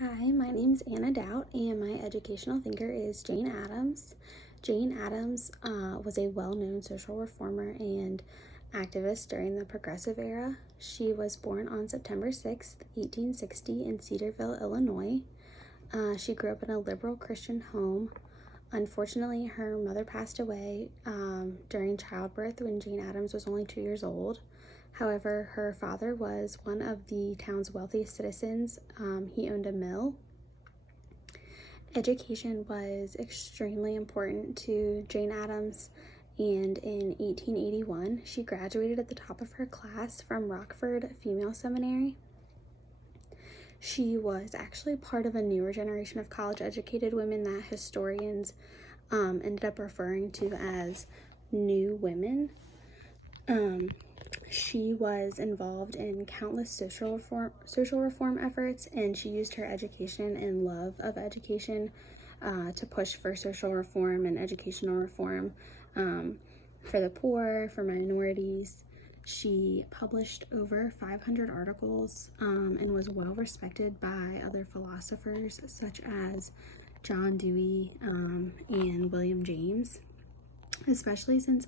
Hi, my name's Anna Doubt, and my educational thinker is Jane Addams. Jane Addams was a well-known social reformer and activist during the Progressive Era. She was born on September 6th, 1860 in Cedarville, Illinois. She grew up in a liberal Christian home. Unfortunately, her mother passed away during childbirth when Jane Addams was only 2 years old. However, her father was one of the town's wealthiest citizens. He owned a mill. Education was extremely important to Jane Addams, and in 1881, she graduated at the top of her class from Rockford Female Seminary. She was actually part of a newer generation of college-educated women that historians ended up referring to as new women. She was involved in countless social reform efforts, and she used her education and love of education to push for social reform and educational reform for the poor, for minorities. She published over 500 articles and was well respected by other philosophers such as John Dewey and William James, especially since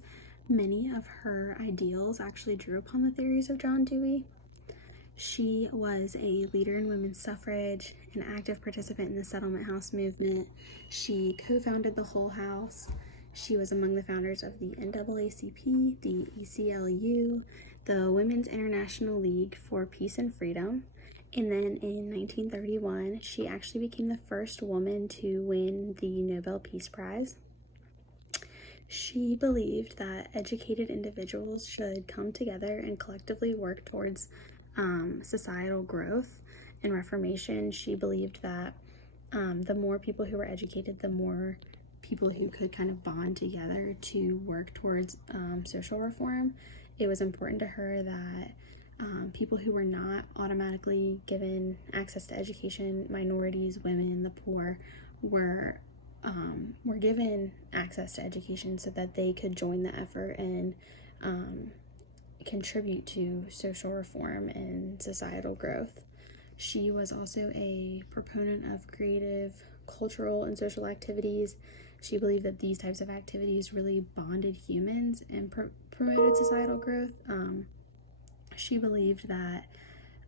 many of her ideals actually drew upon the theories of John Dewey. She was a leader in women's suffrage, an active participant in the Settlement House movement. She co-founded the Hull House. She was among the founders of the NAACP, the ACLU, the Women's International League for Peace and Freedom. And then in 1931, she actually became the first woman to win the Nobel Peace Prize. She believed that educated individuals should come together and collectively work towards societal growth and reformation. She believed that the more people who were educated, the more people who could kind of bond together to work towards social reform. It was important to her that people who were not automatically given access to education, minorities, women, the poor, were given access to education so that they could join the effort and contribute to social reform and societal growth. She was also a proponent of creative, cultural, and social activities. She believed that these types of activities really bonded humans and promoted societal growth. She believed that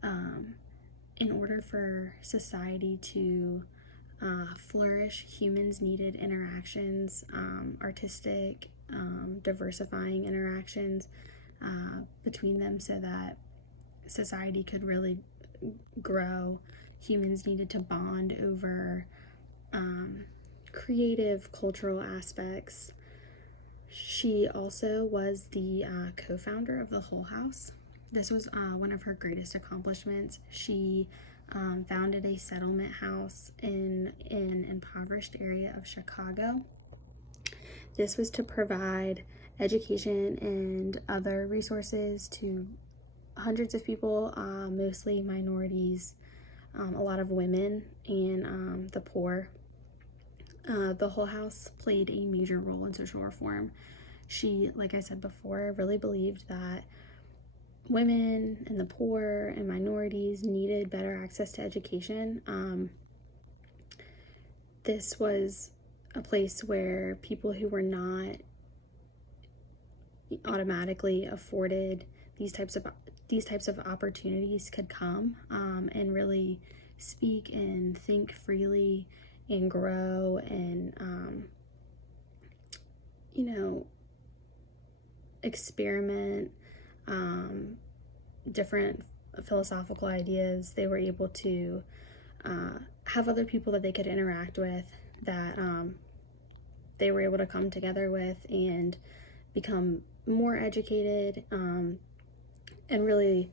in order for society to flourish, humans needed interactions, artistic, diversifying interactions between them so that society could really grow. Humans needed to bond over creative, cultural aspects. She also was the co-founder of the Hull House. This was one of her greatest accomplishments. She founded a settlement house in an impoverished area of Chicago. This was to provide education and other resources to hundreds of people, mostly minorities, a lot of women, and the poor. The Hull House played a major role in social reform. She, like I said before, really believed that women and the poor and minorities needed better access to education. This was a place where people who were not automatically afforded these types of opportunities could come and really speak and think freely and grow and experiment different philosophical ideas. They were able to have other people that they could interact with, that they were able to come together with and become more educated and really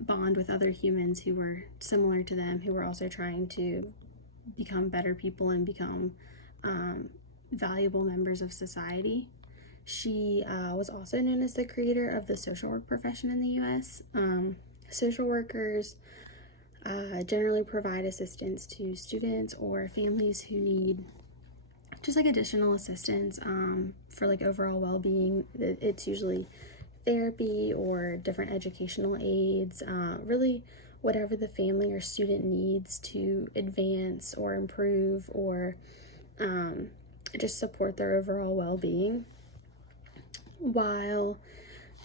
bond with other humans who were similar to them, who were also trying to become better people and become valuable members of society. She was also known as the creator of the social work profession in the U.S. Social workers generally provide assistance to students or families who need just like additional assistance for like overall well-being. It's usually therapy or different educational aids. Really whatever the family or student needs to advance or improve or just support their overall well-being. While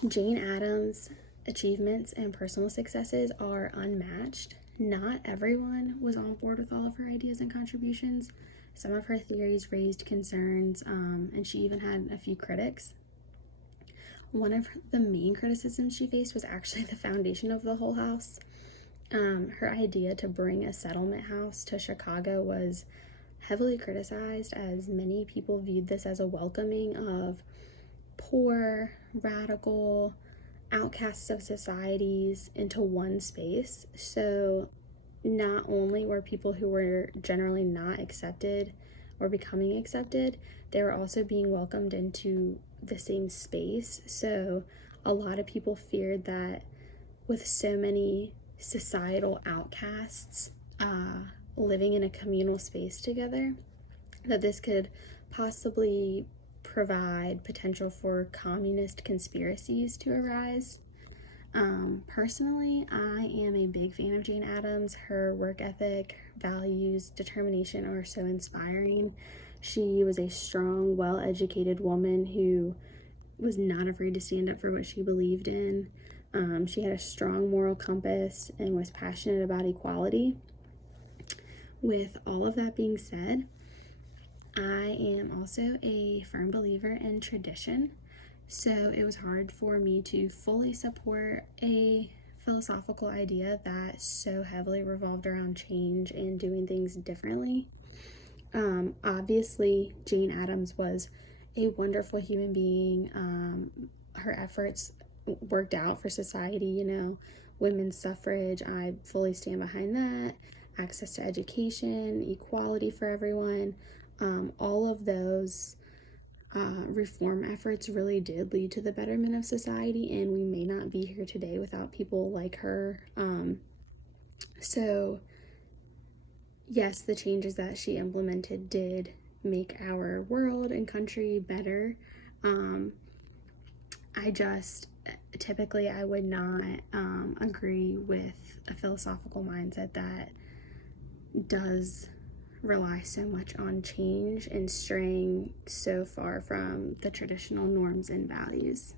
Jane Addams' achievements and personal successes are unmatched, not everyone was on board with all of her ideas and contributions. Some of her theories raised concerns, and she even had a few critics. One of the main criticisms she faced was actually the foundation of the whole house. Her idea to bring a settlement house to Chicago was heavily criticized, as many people viewed this as a welcoming of poor, radical, outcasts of societies into one space. So not only were people who were generally not accepted or becoming accepted, they were also being welcomed into the same space. So a lot of people feared that with so many societal outcasts living in a communal space together, that this could possibly provide potential for communist conspiracies to arise. Personally, I am a big fan of Jane Addams. Her work ethic, values, determination are so inspiring. She was a strong, well-educated woman who was not afraid to stand up for what she believed in. She had a strong moral compass and was passionate about equality. With all of that being said, I am also a firm believer in tradition. So it was hard for me to fully support a philosophical idea that so heavily revolved around change and doing things differently. Obviously, Jane Addams was a wonderful human being. Her efforts worked out for society, women's suffrage, I fully stand behind that. Access to education, equality for everyone, all of those reform efforts really did lead to the betterment of society, and we may not be here today without people like her. So yes, the changes that she implemented did make our world and country better. Typically I would not agree with a philosophical mindset that does rely so much on change and straying so far from the traditional norms and values.